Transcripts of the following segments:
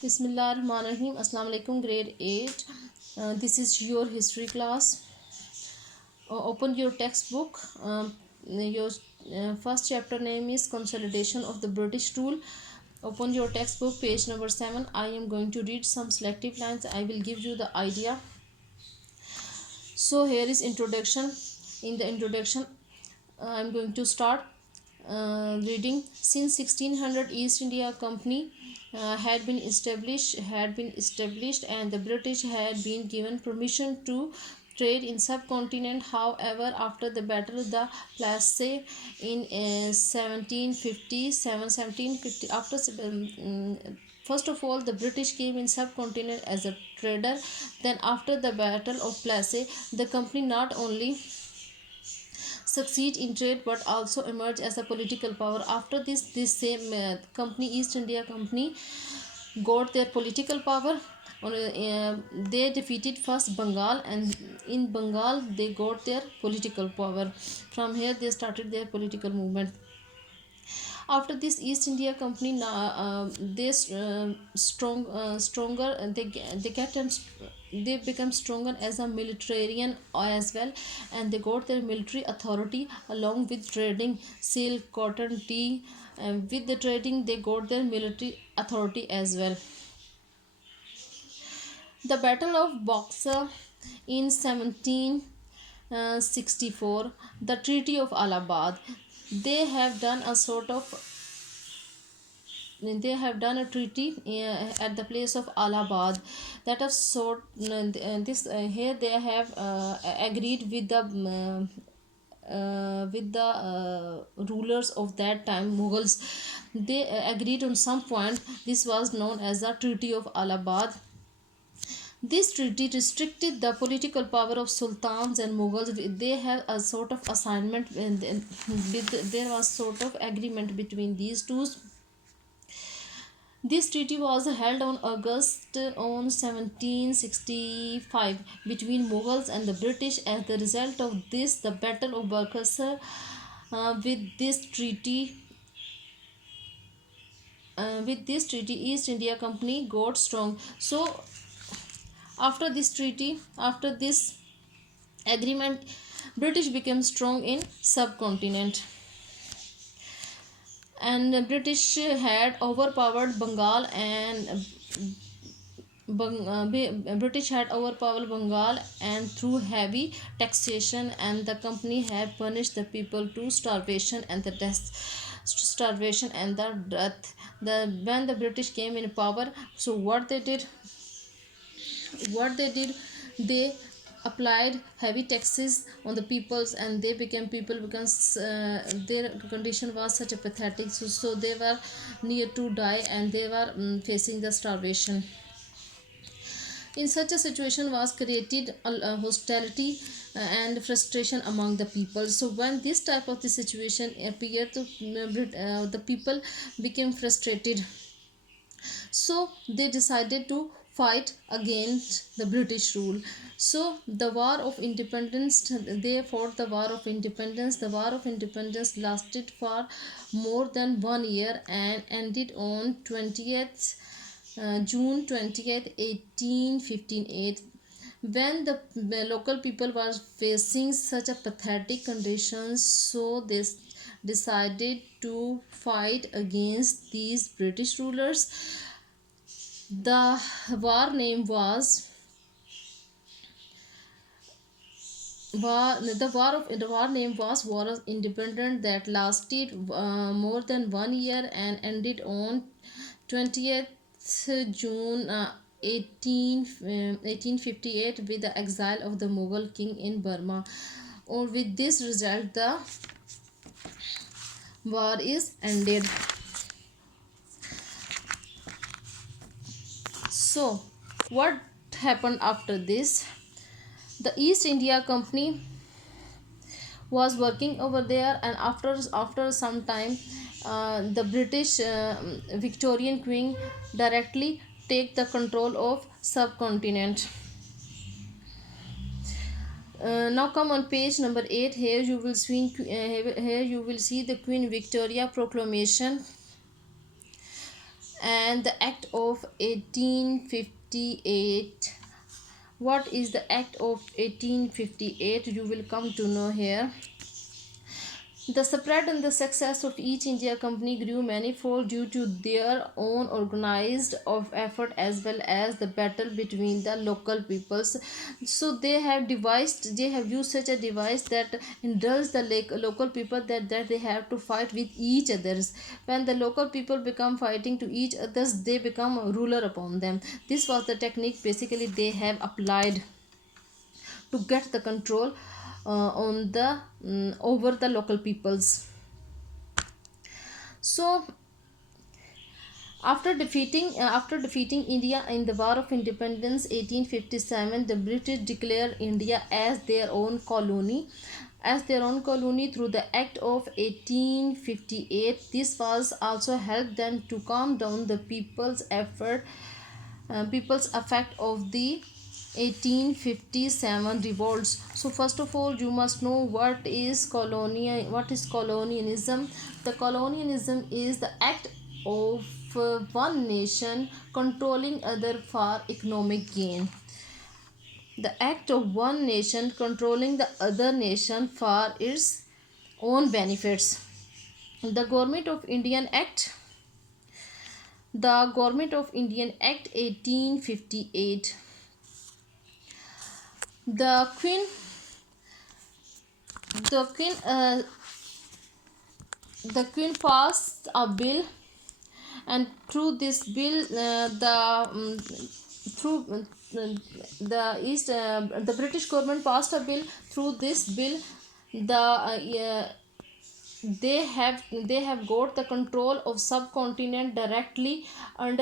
Bismillahirrahmanirrahim. Assalamu alaikum, grade 8. This is your history class. Open your textbook. Your first chapter name is Consolidation of the British Rule. Open your textbook, page number 7. I am going to read some selective lines. I will give you the idea. So here is introduction. In the introduction, I am going to start reading. Since 1600, East India Company had been established, and the British had been given permission to trade in subcontinent. However, after the battle of the Plasse in 1750, first of all, the British came in subcontinent as a trader. Then, after the battle of Plasse, the company not only succeed in trade but also emerge as a political power. After this same company, East India Company, got their political power. They defeated first Bengal, and in Bengal they got their political power. From here they started their political movement. After this East India Company, they stronger, they get and they become stronger as a militarian as well, and they got their military authority along with trading silk, cotton, tea. With the trading they got their military authority as well. The Battle of Boxer in 1764, the Treaty of Allahabad. They have done a sort of they have done a treaty at the place of Allahabad. That of sort this here they have agreed with the rulers of that time, Mughals. They agreed on some point. This was known as the Treaty of Allahabad. This treaty restricted the political power of sultans and Mughals. They have a sort of assignment, and there was sort of agreement between these two. This treaty was held on August on 1765 between Mughals and the British. As the result of this, the Battle of Buckers, with this treaty, East India Company got strong. So after this agreement, British became strong in subcontinent, and British had overpowered Bengal and British had overpowered Bengal and through heavy taxation, and the company had punished the people to starvation and the death. When the British came in power, so they applied heavy taxes on the peoples, and they became people because their condition was such a pathetic. So they were near to die, and they were facing the starvation. In such a situation was created hostility and frustration among the people. So when this type of the situation appeared to the people became frustrated, so they decided to fight against the British rule. So the war of independence, they fought the war of independence. The war of independence lasted for more than 1 year and ended on 20th June 20th, 1858. When the local people were facing such a pathetic conditions, so they decided to fight against these British rulers. The war name was War of Independence, that lasted more than 1 year and ended on 20th June 1858 with the exile of the Mughal king in Burma. Or with this result, the war is ended. So what happened after this? The East India Company was working over there, and after some time, the British Victorian Queen directly take the control of subcontinent. Now come on page number 8. Here you will see the Queen Victoria Proclamation. And the Act of 1858. What is the Act of 1858? You will come to know here. The spread and the success of each India Company grew manifold due to their own organized of effort as well as the battle between the local peoples. So they have used such a device that indulge the local people that they have to fight with each others. When the local people become fighting to each others, they become a ruler upon them. This was the technique basically they have applied to get the control on the over the local peoples. So after defeating India in the War of Independence 1857, the British declared India as their own colony through the Act of 1858. This was also helped them to calm down the people's effect of the 1857 revolts. So first of all, you must know what is colonialism. The colonialism is the act of one nation controlling other for economic gain. The act of one nation controlling the other nation for its own benefits. The government of Indian Act the Government of Indian Act 1858. The Queen the Queen the Queen passed a bill, and through this bill through the British government passed a bill. Through this bill, they have got the control of subcontinent directly, and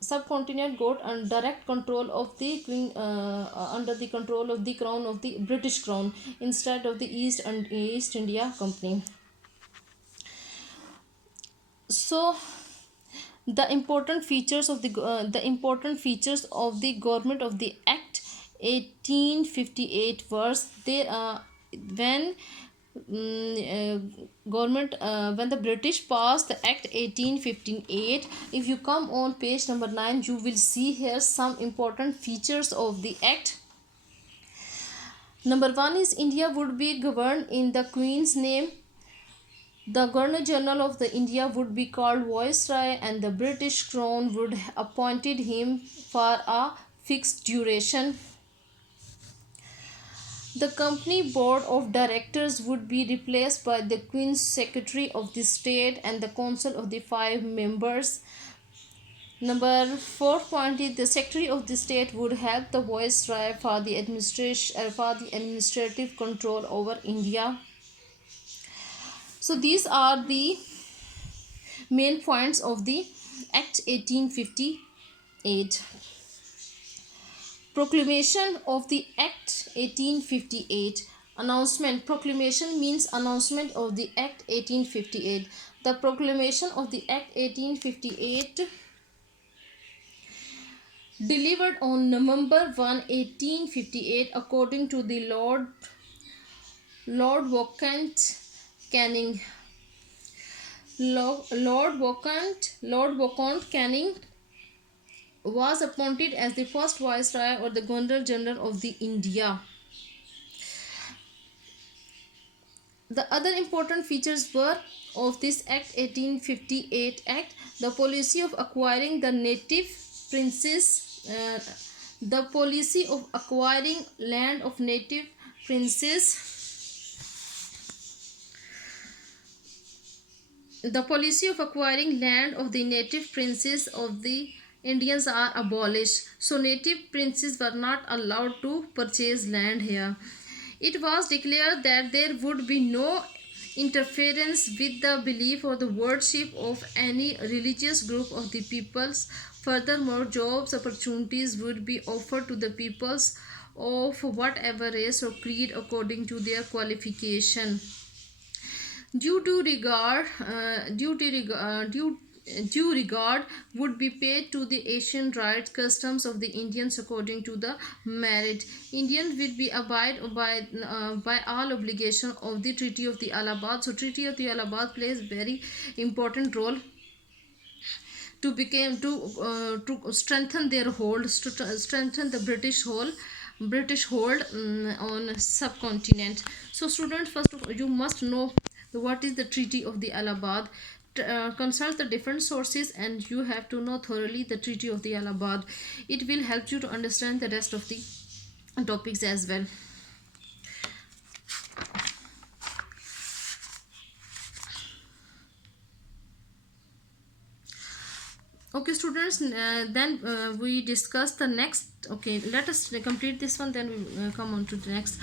subcontinent got direct control of the queen, under the control of the crown of the British crown instead of the East India Company. So the important features of the government of the Act 1858 was there. When government When the British passed the Act 1858, if you come on page number 9, you will see here some important features of the act. Number 1 is India would be governed in the Queen's name. The Governor General of the India would be called Viceroy, and the British Crown would appointed him for a fixed duration. The company board of directors would be replaced by the Queen's Secretary of the State and the council of the 5 members. Number 4 point is the Secretary of the State would help the Viceroy for the administrative control over India. So these are the main points of the Act 1858. Proclamation of the Act 1858. Announcement. Proclamation means announcement of the Act 1858. The proclamation of the Act 1858 delivered on November 1, 1858, according to the Lord Vacant Canning. Lord Vacant Canning was appointed as the first Viceroy or the Governor General of the India. The other important features were of this Act 1858 Act: the policy of acquiring the native princes, the policy of acquiring land of native princes. The policy of acquiring land of the native princes of the Indians are abolished. So native princes were not allowed to purchase land here. It was declared that there would be no interference with the belief or the worship of any religious group of the peoples. Furthermore, jobs opportunities would be offered to the peoples of whatever race or creed according to their qualification. Due regard would be paid to the Asian rights customs of the Indians according to the merit. Indians will be abide by all obligation of the Treaty of the Allahabad. So Treaty of the Allahabad plays very important role. to become to strengthen their hold, to strengthen the British hold on subcontinent. So students, first of all, you must know what is the Treaty of the Allahabad. Consult the different sources, and you have to know thoroughly the Treaty of the Allahabad. It will help you to understand the rest of the topics as well. Okay students, then we discuss the next. Okay, let us complete this one, then we come on to the next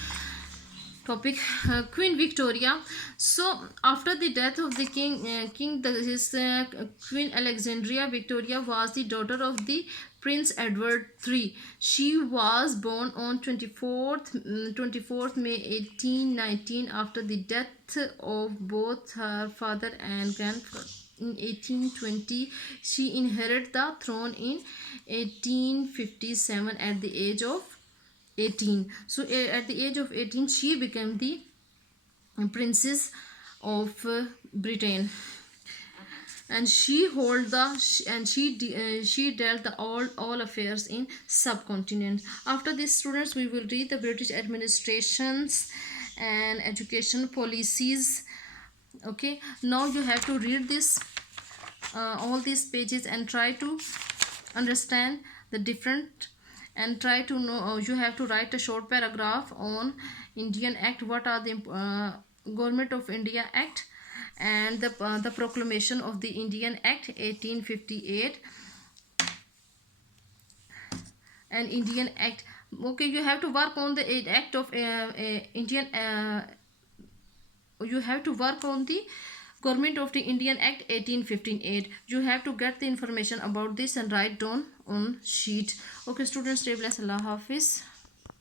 topic. Queen Victoria. So after the death of the his Queen Alexandria Victoria was the daughter of the Prince Edward III. She was born on 24th May 1819 after the death of both her father and grandfather. In 1820, she inherited the throne in 1857 at the age of 18. So at the age of 18, she became the princess of Britain, and she hold the and she dealt the all affairs in subcontinent. After this students, we will read the British administrations and education policies. Okay, now you have to read this all these pages and try to understand the different, and try to know. You have to write a short paragraph on Indian Act. What are the Government of India Act, and the Proclamation of the Indian Act 1858 and Indian Act. Okay, you have to work on the act of Indian you have to work on the Government of the Indian Act 1858. You have to get the information about this and write down on sheet. Okay students, stay blessed. Allah Hafiz.